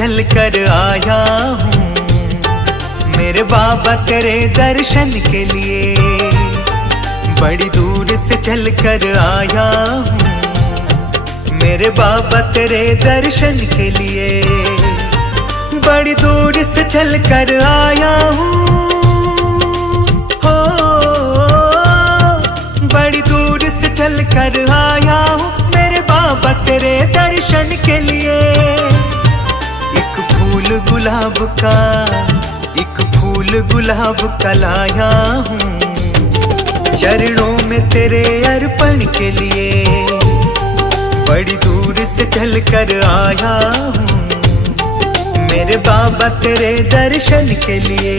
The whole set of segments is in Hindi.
चल कर आया हूँ मेरे बाबा तेरे दर्शन के लिए। बड़ी दूर से चल कर आया हूँ मेरे बाबा तेरे दर्शन के लिए। बड़ी दूर से चल कर आया हूँ हो, बड़ी दूर से चल कर आया हूँ मेरे बाबा तेरे दर्शन के लिए। एक फूल गुलाब का लाया हूँ चरणों में तेरे अर्पण के लिए। बड़ी दूर से चल कर आया हूँ मेरे बाबा तेरे दर्शन के लिए।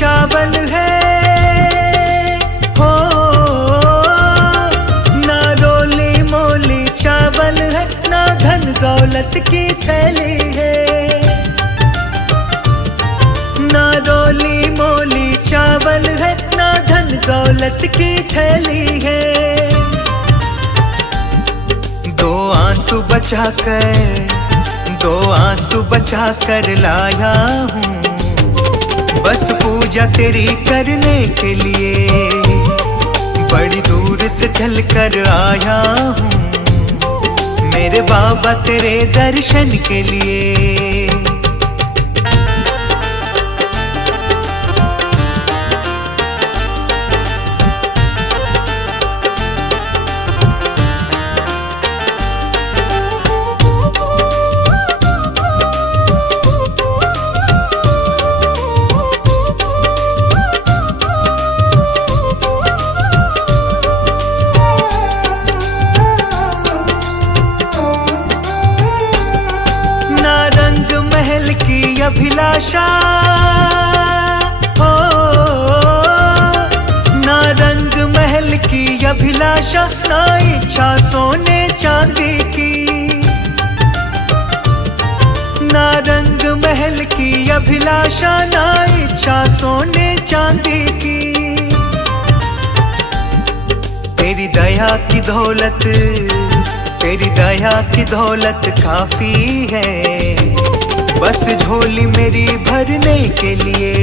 चावल है हो ना रोली मोली चावल है ना धन दौलत की थैली है। ना रोली मोली चावल है ना धन दौलत की थैली है। दो आंसू बचा कर लाया हूँ बस पूजा तेरी करने के लिए। बड़ी दूर से चल कर आया हूँ मेरे बाबा तेरे दर्शन के लिए। अभिलाषा हो ना रंग महल की अभिलाषा ना इच्छा सोने चांदी की। ना रंग महल की अभिलाषा ना इच्छा सोने चांदी की। तेरी दया की दौलत काफी है बस झोली मेरी भरने के लिए।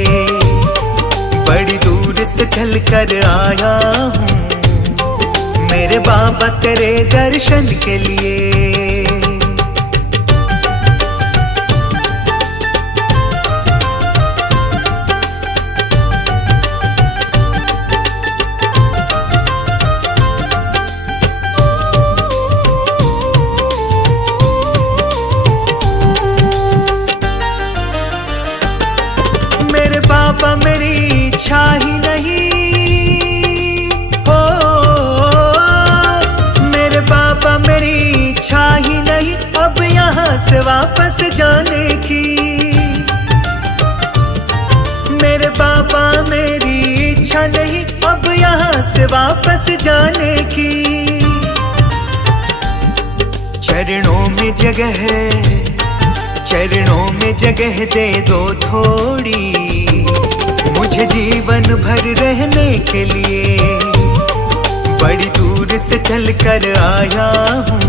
बड़ी दूर से चल कर आया हूँ मेरे बाबा तेरे दर्शन के लिए। बाबा मेरी इच्छा ही नहीं हो मेरे बाबा मेरी इच्छा ही नहीं अब यहाँ से वापस जाने की। मेरे बाबा मेरी इच्छा नहीं अब यहाँ से वापस जाने की। चरणों में जगह दे दो थोड़ी मुझे जीवन भर रहने के लिए। बड़ी दूर से चल कर आया हूँ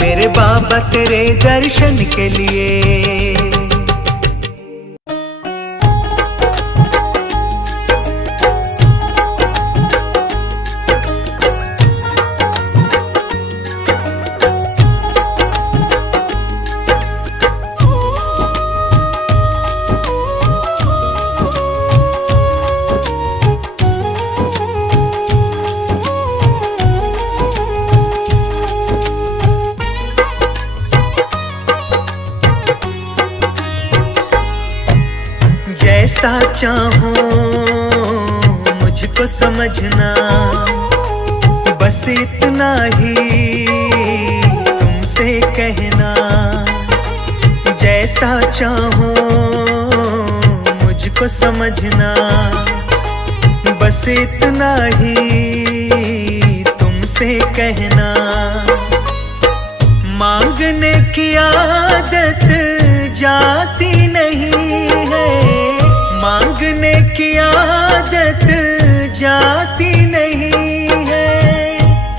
मेरे बाबा तेरे दर्शन के लिए। जैसा चाहूं मुझको समझना बस इतना ही तुमसे कहना। जैसा चाहूं मुझको समझना बस इतना ही तुमसे कहना, मांगने की आदत जाती नहीं है, मांगने की आदत जाती नहीं है।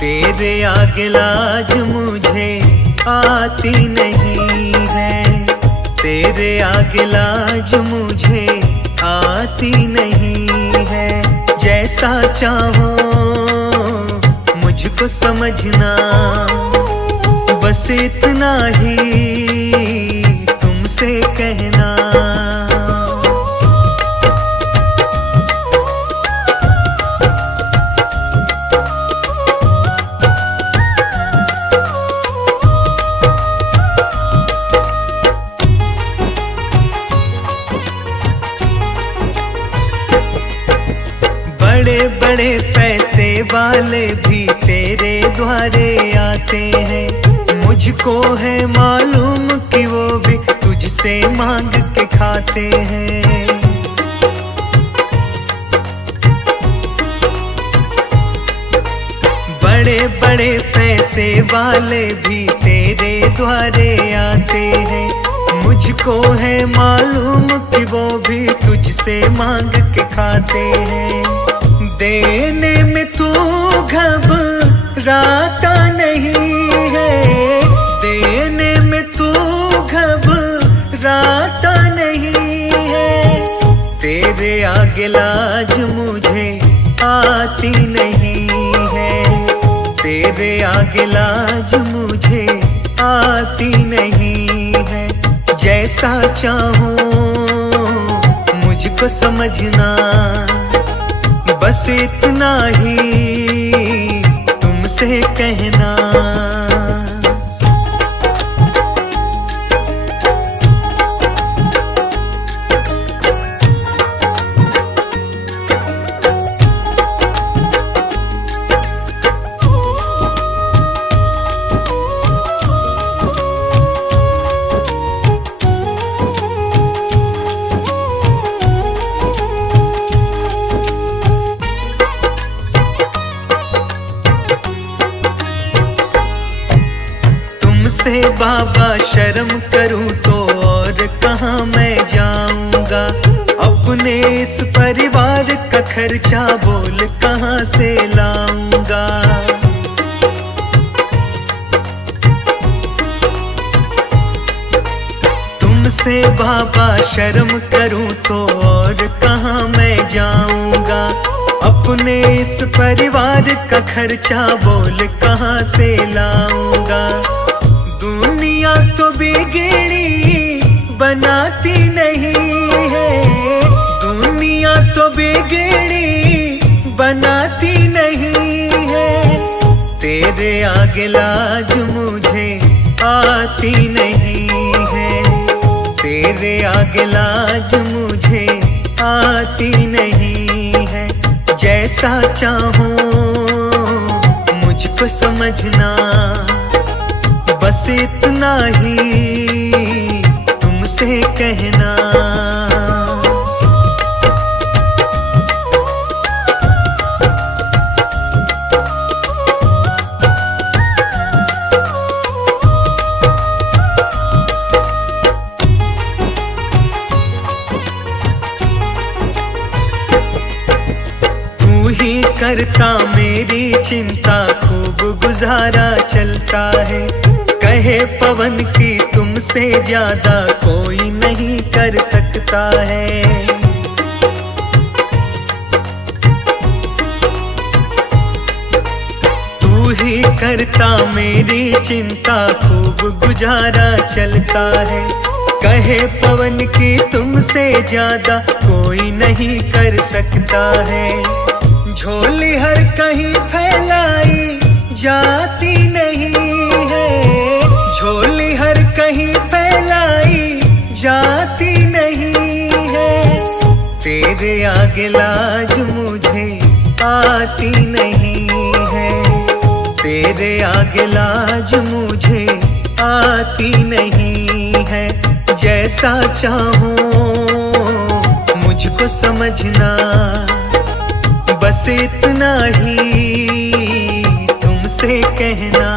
तेरे आगे लाज मुझे आती नहीं है, तेरे आगे लाज मुझे आती नहीं है। जैसा चाहो मुझको समझना, बस इतना ही तुमसे कहना। बड़े बड़े पैसे वाले भी तेरे द्वारे आते हैं, मुझको है मालूम कि वो भी तुझसे मांग के खाते हैं। बड़े बड़े पैसे वाले भी तेरे द्वारे आते हैं, मुझको है मालूम कि वो भी तुझसे मांग के खाते हैं। देने में तू घबराता नहीं है, देने में तू घबराता नहीं है। तेरे आगे लाज मुझे आती नहीं है, तेरे आगे लाज मुझे आती नहीं है। जैसा चाहो मुझको समझना, बस इतना ही तुमसे कहना। तुमसे बाबा शर्म करूं तो और कहाँ मैं जाऊंगा, अपने इस परिवार का खर्चा बोल कहाँ से लाऊंगा। तुमसे बाबा शर्म करूं तो और कहाँ मैं जाऊंगा, अपने इस परिवार का खर्चा बोल कहाँ से लाऊंगा। दुनिया तो बिगड़ी बनाती नहीं है, दुनिया तो बिगड़ी बनाती नहीं है। तेरे आगे लाज मुझे आती नहीं है, तेरे आगे लाज मुझे आती नहीं है। जैसा चाहो मुझको समझना, बस इतना ही तुमसे कहना। तू ही करता मेरी चिंता, खूब गुजारा चलता है। कहे पवन की तुमसे ज्यादा कोई नहीं कर सकता है। तू ही करता मेरी चिंता, खूब गुजारा चलता है। कहे पवन की तुमसे ज्यादा कोई नहीं कर सकता है। झोली हर कहीं फैलाई जाती नहीं है, झोली हर कहीं फैलाई जाती नहीं है। तेरे आगे लाज मुझे आती नहीं है, तेरे आगे लाज मुझे आती नहीं है। जैसा चाहो मुझको समझना, बस बस इतना ही तुमसे कहना।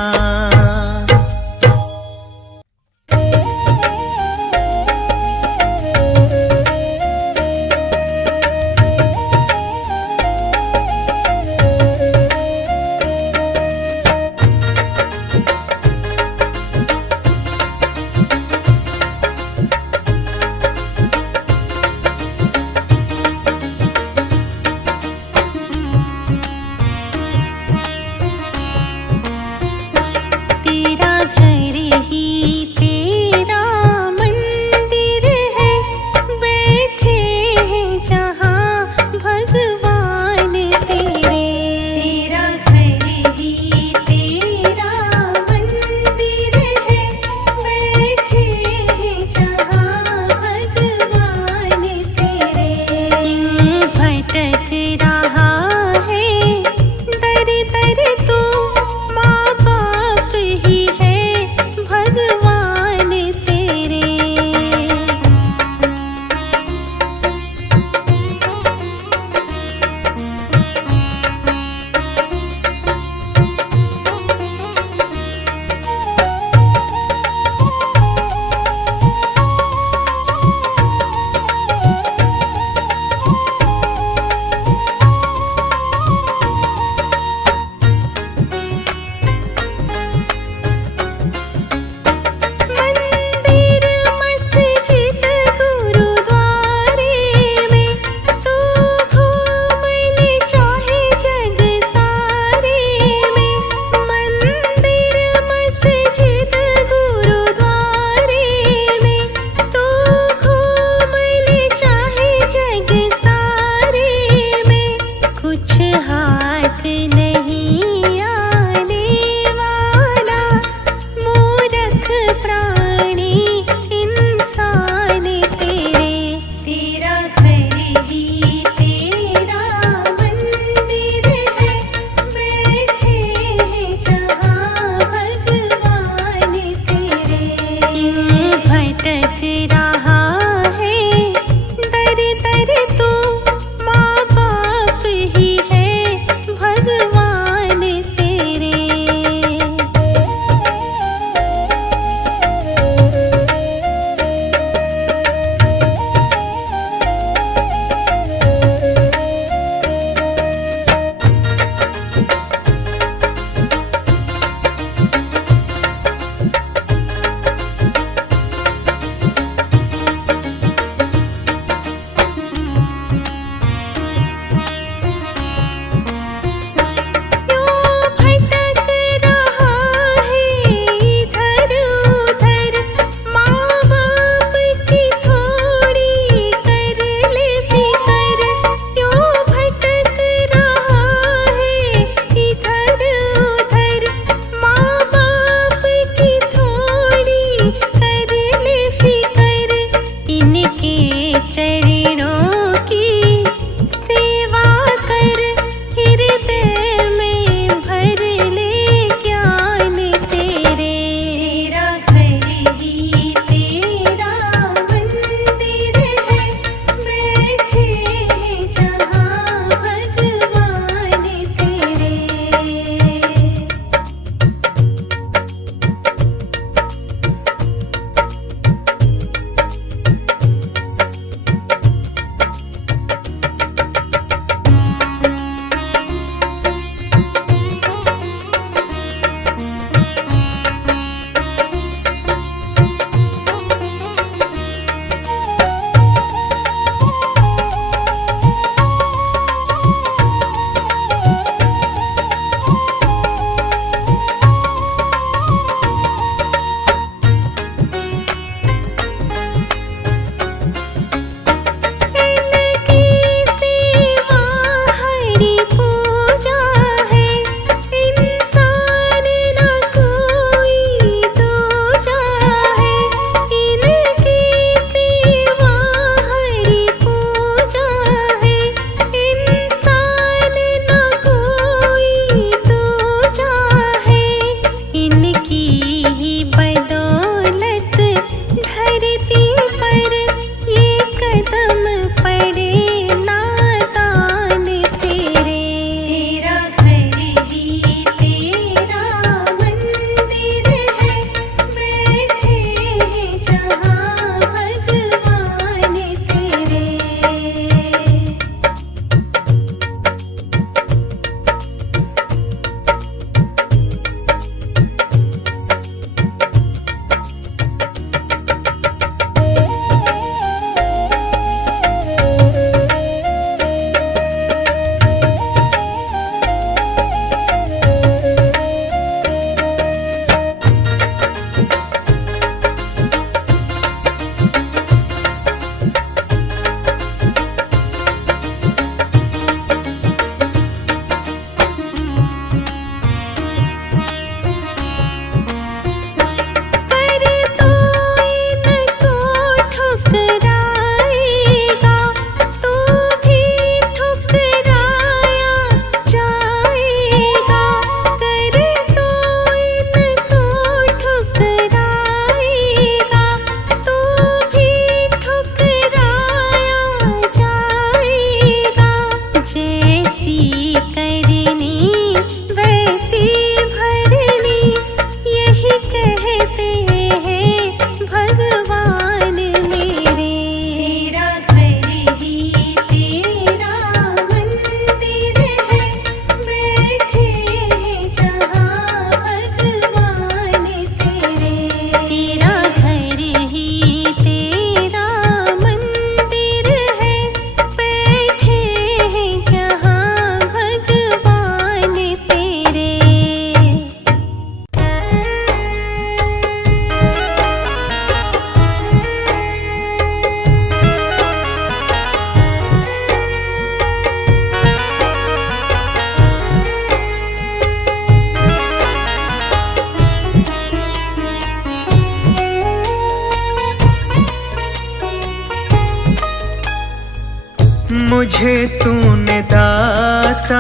मुझे तूने दाता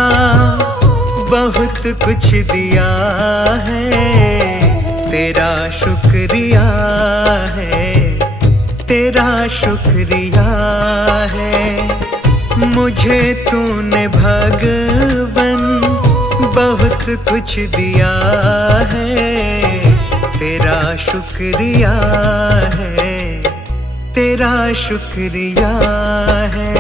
बहुत कुछ दिया है, तेरा शुक्रिया है, तेरा शुक्रिया है। मुझे तूने भगवन बहुत कुछ दिया है, तेरा शुक्रिया है, तेरा शुक्रिया है।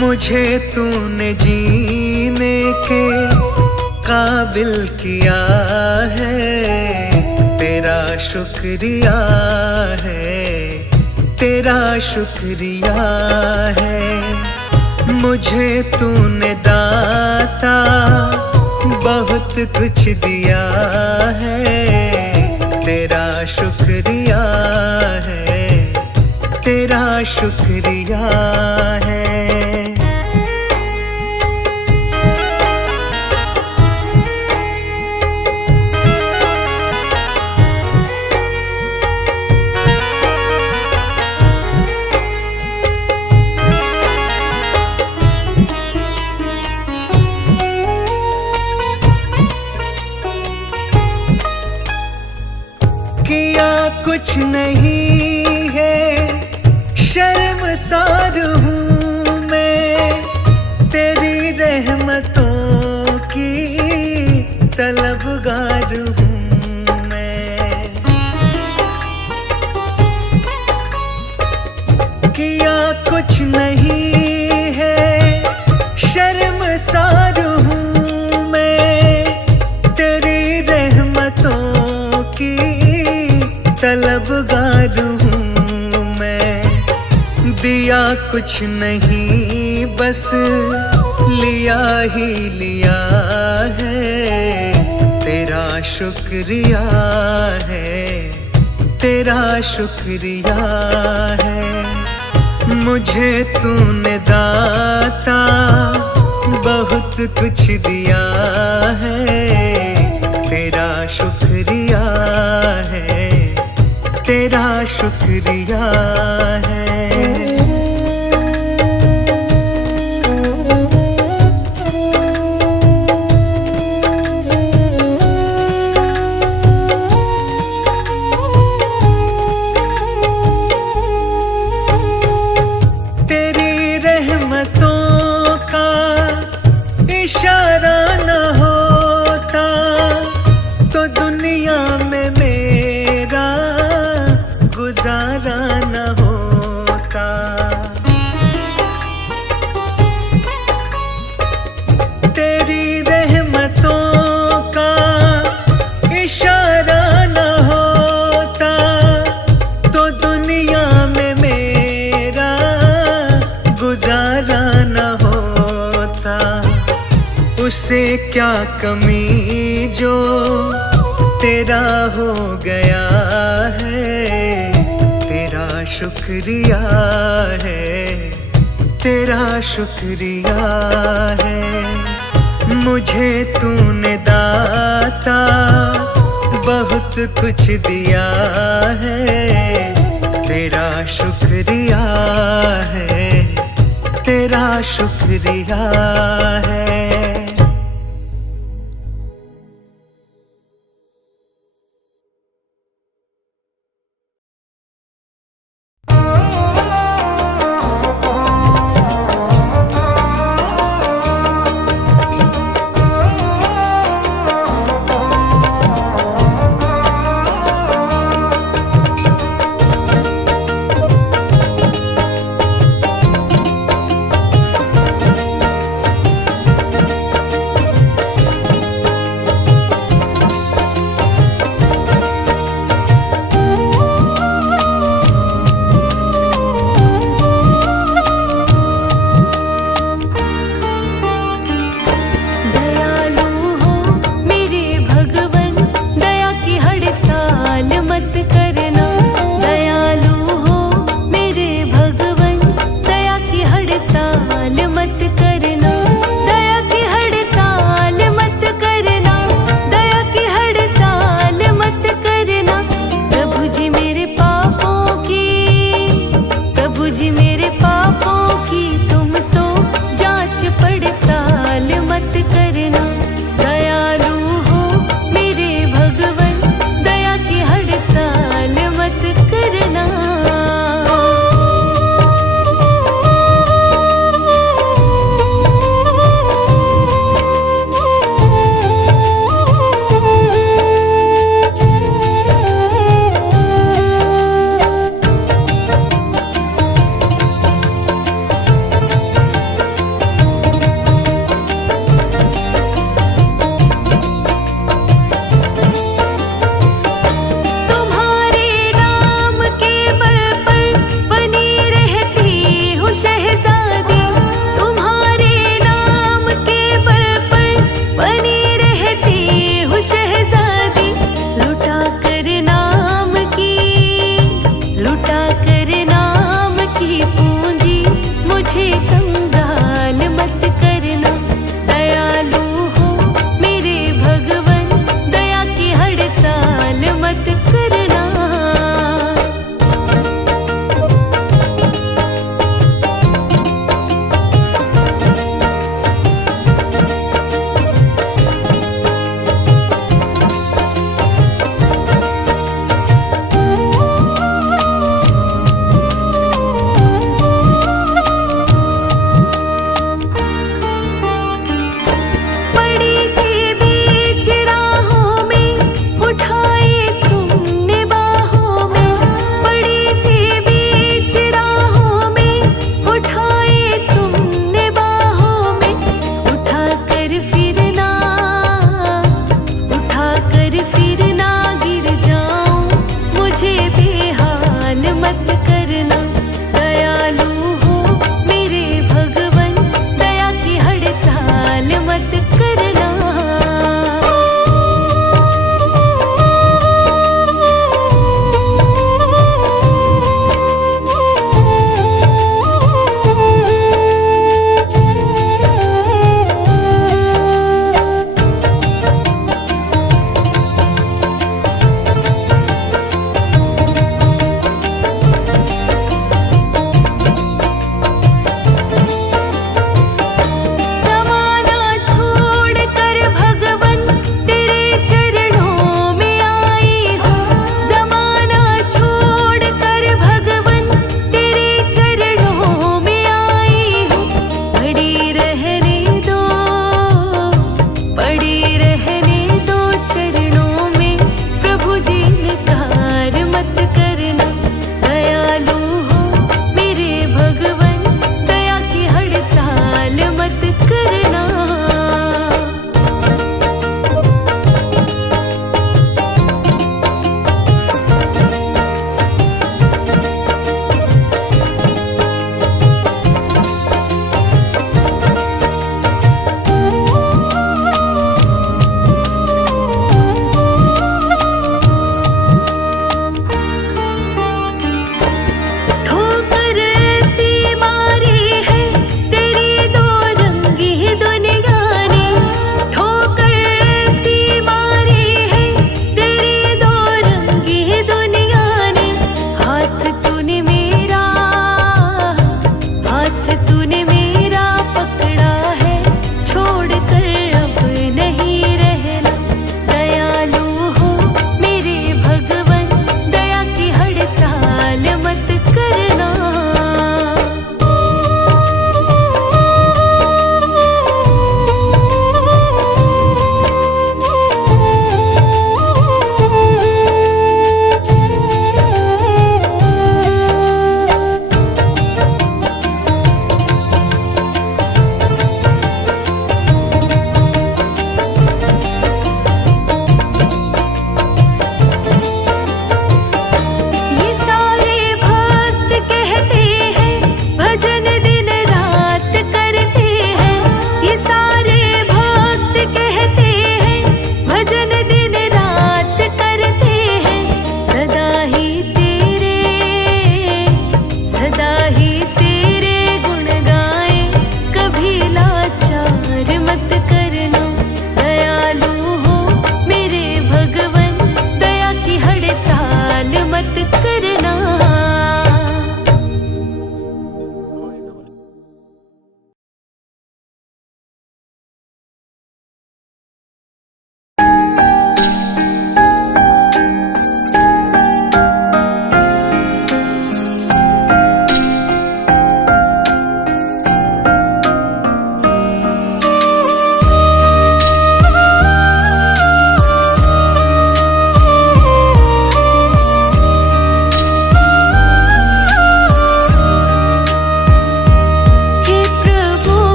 मुझे तूने जीने के काबिल किया है, तेरा शुक्रिया है, तेरा शुक्रिया है। मुझे तूने दाता बहुत कुछ दिया है, तेरा शुक्रिया है, तेरा शुक्रिया है। किया कुछ नहीं है, शर्मसार हूँ मैं, तेरी रहमतों की तलबगार हूँ मैं। किया कुछ नहीं है, शर्मसार हूँ मैं, तेरी रहमतों की तलबगार हूँ मैं। दिया कुछ नहीं बस लिया ही लिया है, तेरा शुक्रिया है, तेरा शुक्रिया है। मुझे तूने दाता बहुत कुछ दिया है, तेरा शुक्रिया है, तेरा शुक्रिया है। तेरी रहमतों का इशारा न होता तो दुनिया में मेरा गुजारा न होता। तेरी रहमतों का इशारा न होता तो दुनिया में मेरा गुजारा न होता। उसे क्या कमी जो तेरा हो गया है, तेरा शुक्रिया है, तेरा शुक्रिया है। मुझे तूने दाता बहुत कुछ दिया है, तेरा शुक्रिया है, तेरा शुक्रिया है।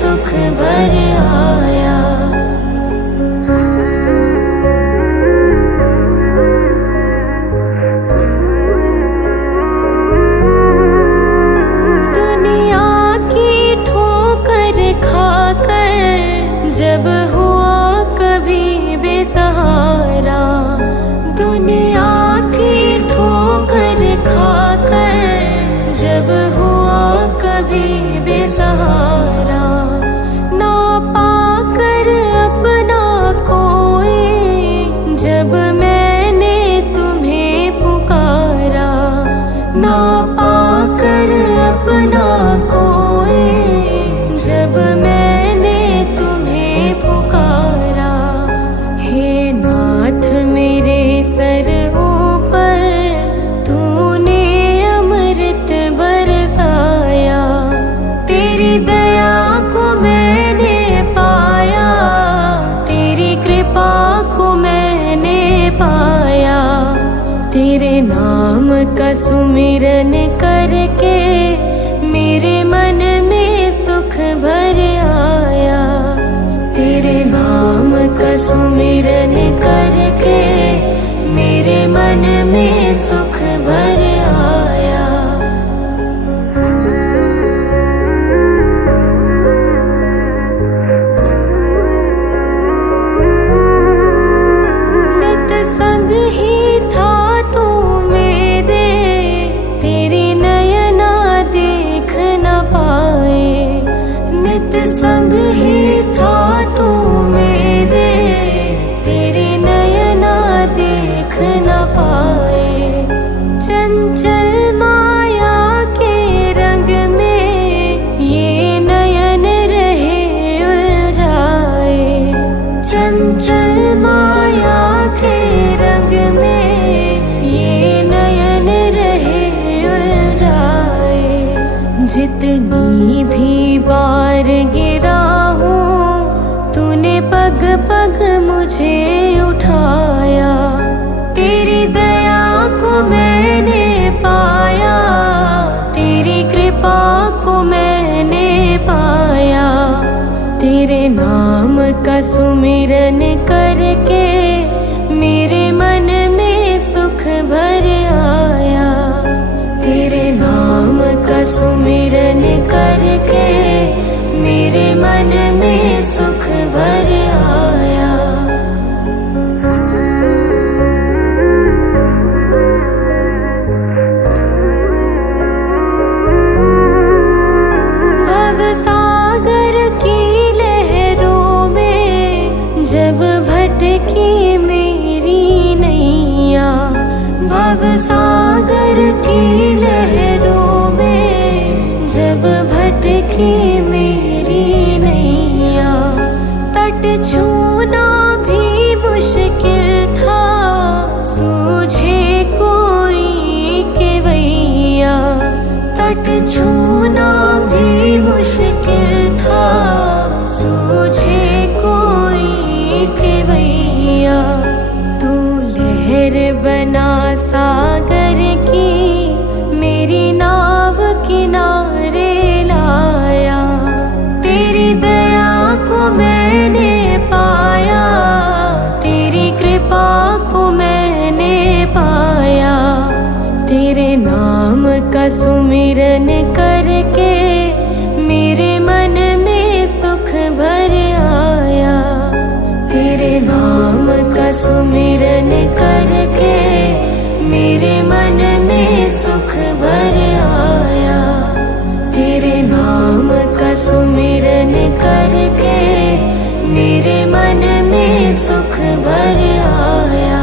सुख भर आया। दुनिया की ठोकर खाकर जब हुआ कभी बेसहारा, दुनिया की ठोकर खाकर जब हुआ कभी बेसहारा, ना पाकर अपना कोई जब मैंने तुम्हें पुकारा, ना पाकर अपना कोई जब मैंने तुम्हें पुकारा। हे नाथ मेरे सर ऊपर तूने अमृत बरसाया, तेरी दया को मैंने पाया, तेरी कृपा को मैंने पाया। तेरे नाम का सुमिरन करके मेरे मन में सुख भर आया, तेरे नाम का सुमिरन करके मेरे मन में सुख भर आया। नित संग ही था तू मेरे, तेरी नयना देख न पाए, नित संग ही था तू मेरे, तेरी नयना देख न पाए। चंचल माया के रंग में ये नयन रहे उलझाए, चंचल माया के रंग में ये नयन रहे उलझाए। जितनी भी बार गिरा हूँ तूने पग पग मुझे उठाया, तेरी दया को मैंने पाया, तेरी कृपा को मैंने पाया। तेरे नाम का सुमिरन करके मेरे मन में सुख भर आया, तेरे नाम का सुमिरन करके मेरे मन में सुख भर आया। भव सागर की लहरों में जब भटकी मेरी नैया, भव सागर की लहरों में जब भटकी मेरी नैया, तट छूना भी मुश्किल था सूझे कोई केवैया, तट छूना भी मुश्किल था सूझे कोई केवैया। तू लहर बना सागर की मेरी नाव किनारे लाया, तेरी दया को मैंने पाया, तेरी कृपा को मैंने पाया। तेरे नाम का सुमिरन करके मेरे मन में सुख भर आया, तेरे नाम का सुमिरन करके मेरे मन में सुख भर आया, तेरे नाम का सुमिरन करके मेरे मन में सुख भर आया।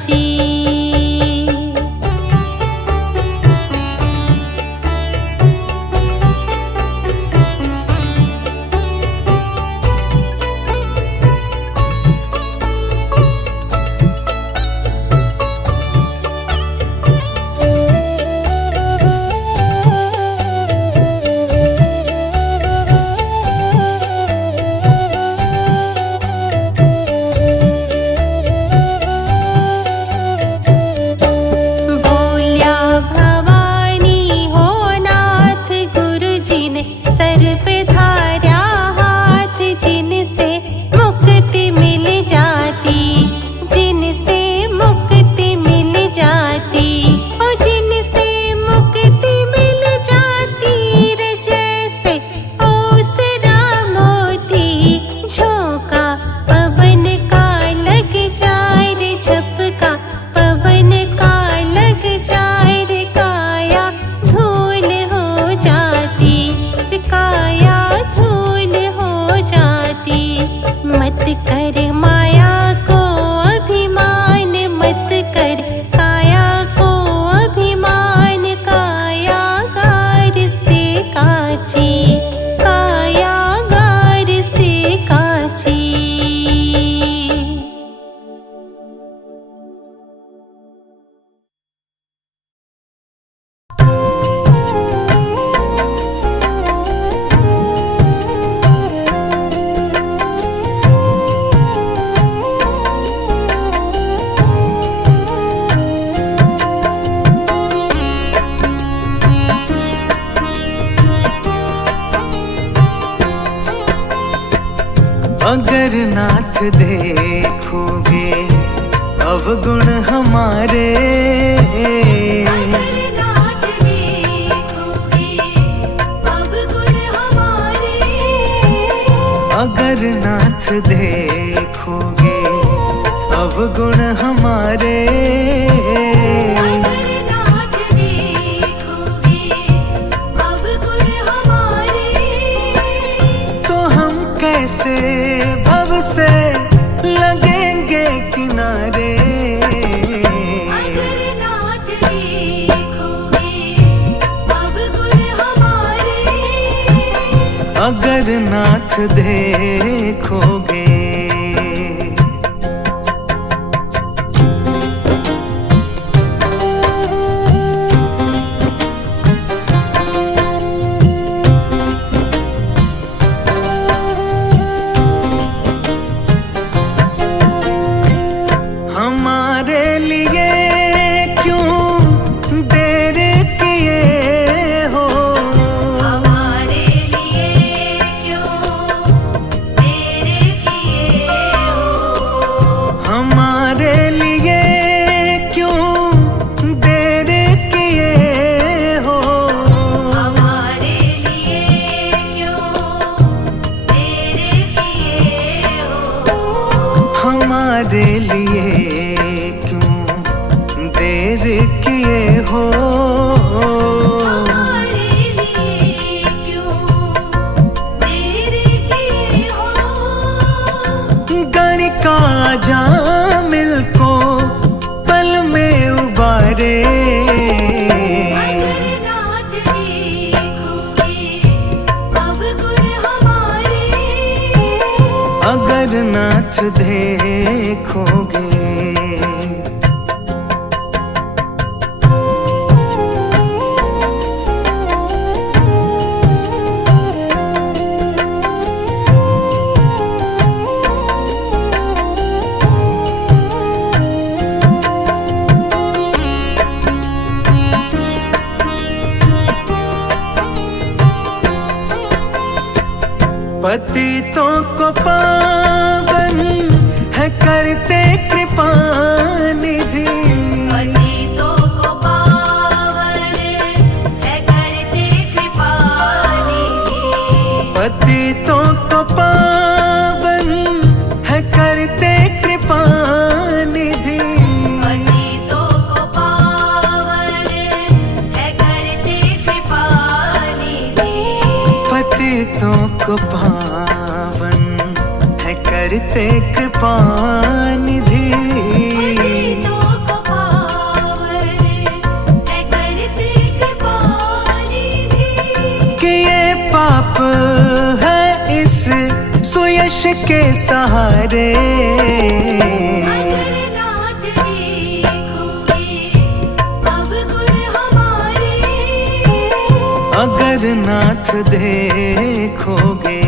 काची। अगर नाथ देखोगे अवगुण हमारे, अगर नाथ देखोगे अवगुण हमारे, अगर नाथ देखोगे अवगुण हमारे, अगर नाथ देखोगे अवगुण हमारे, तो हम कैसे भव से लगेंगे किनारे। अगर नाथ देखोगे अवगुण हमारे, अगर नाथ देखोगे। हमारे लिए क्यों देर किए हो, हमारे लिए क्यों देर किए हो, हमारे लिए क्यों देर किए हो, हमारे लिए क्यों देर किए हो, हमारे लिए क्यों देर किए हो, हमारे लिए क्यों देर किए हो। गणिका जामिल को पल में उबारे, अगर नाथ देखोगे अवगुण हमारे, अगर नाथ देखोगे। पतितों को पावन है करते कृपा निधि, पतितों को पावन है करते कृपा निधि, पतितों को पावन है करते कृपा निधि, पतितों को पावन है करते कृपा निधि, पतितों को पावन है करते कृपा निधि, पतितों अर्श के सहारे। अगर नाथ देखोगे अवगुण हमारे, अगर नाथ देखोगे।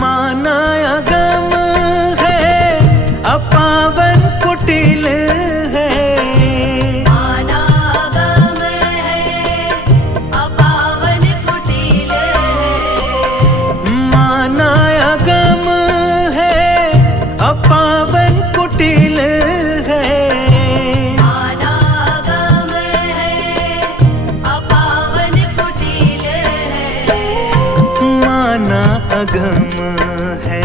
माना अगम है अपावन कुटिल है, अनागम है अपावन कुटिल है। माना अगम है अपावन कुटिल है, अनागम है अपावन कुटिल है। माना अगम है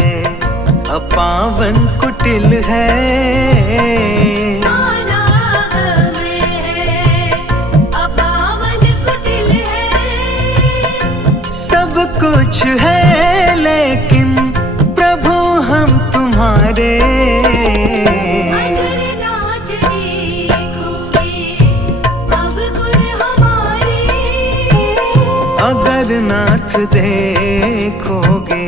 अपावन कुटिल है। अनागम है अपावन कुटिल है। सब कुछ है लेकिन प्रभु हम तुम्हारे। अगर नाथ देखोगे अवगुण हमारे, अगर नाथ देखोगे।